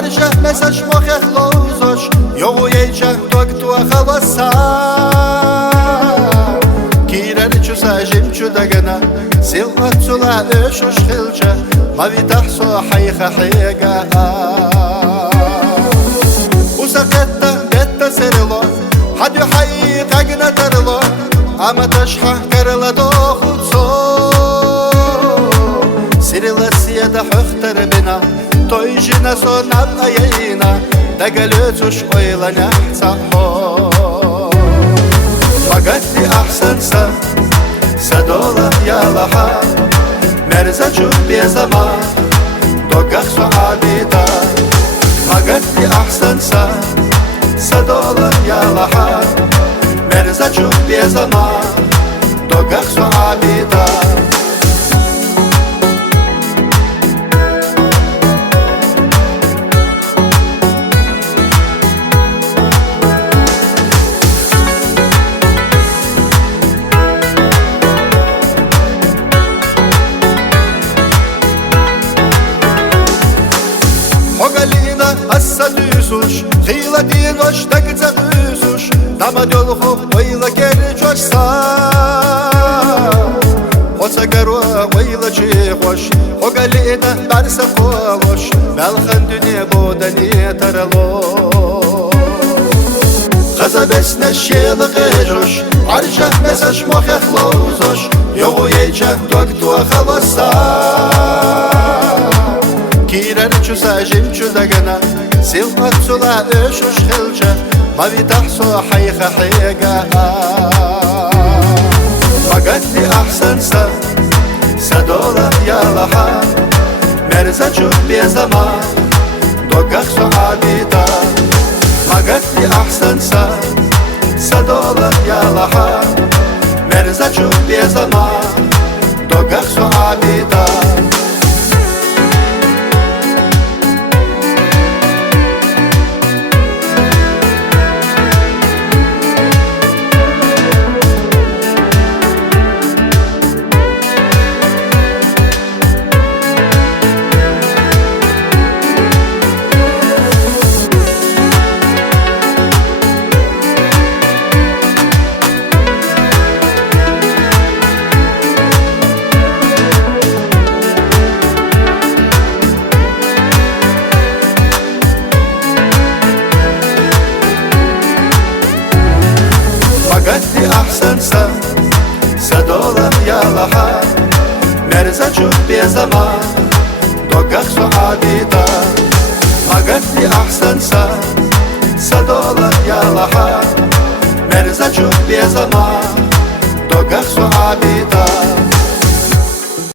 عرجه مسش مخخ لوزش يو يجه دوك خلصا كيرر چو ساجم چو دگنا سلقت سلا اشوش خلجه ما بتحصو حيخ حيقا وسقطت قد سرلو حد يحيق اقنا ترلو اما تشحه كرلا دوخوصو سرلا سيادة حختر بنا تويجنا صنع ايينا دقلتوش اويلا نحصحو فقط لي احسن سدولا يا لحا مرزا جو بيزمان دوقخ صعابيتا فقط لي احسن سدولا يا لحا مرزا جو بيزمان دوقخ صعابيتا Hogalina assa düzuş, xila diloş tagza düzuş, dama dölxo oyla gerçoşsa. Osa garo oyla çixoş, hogalina darsa xoloş, melxan dünya bodani taralo. Xazabesne şela gejoş, arja mesaj moxex lozoş, yoğuyecek doktua xalosa. كيرر چو ساجم چو دگنا سلقت سلا اشوش خلجه ما بتحصو حيخ حيقا فقط لي احسن سدولا يا لحا مرزا جو بيزمان دوقخ صعابيتا فقط لي احسن سدولا يا لحا مرزا جو بيزمان دوقخ صعابيتا فقط لي احسن سدولا يا لحا مرزا جو بيزمان دوقخ صعابيتا فقط لي احسن سدولا يا لحا مرزا جو بيزمان دوقخ صعابيتا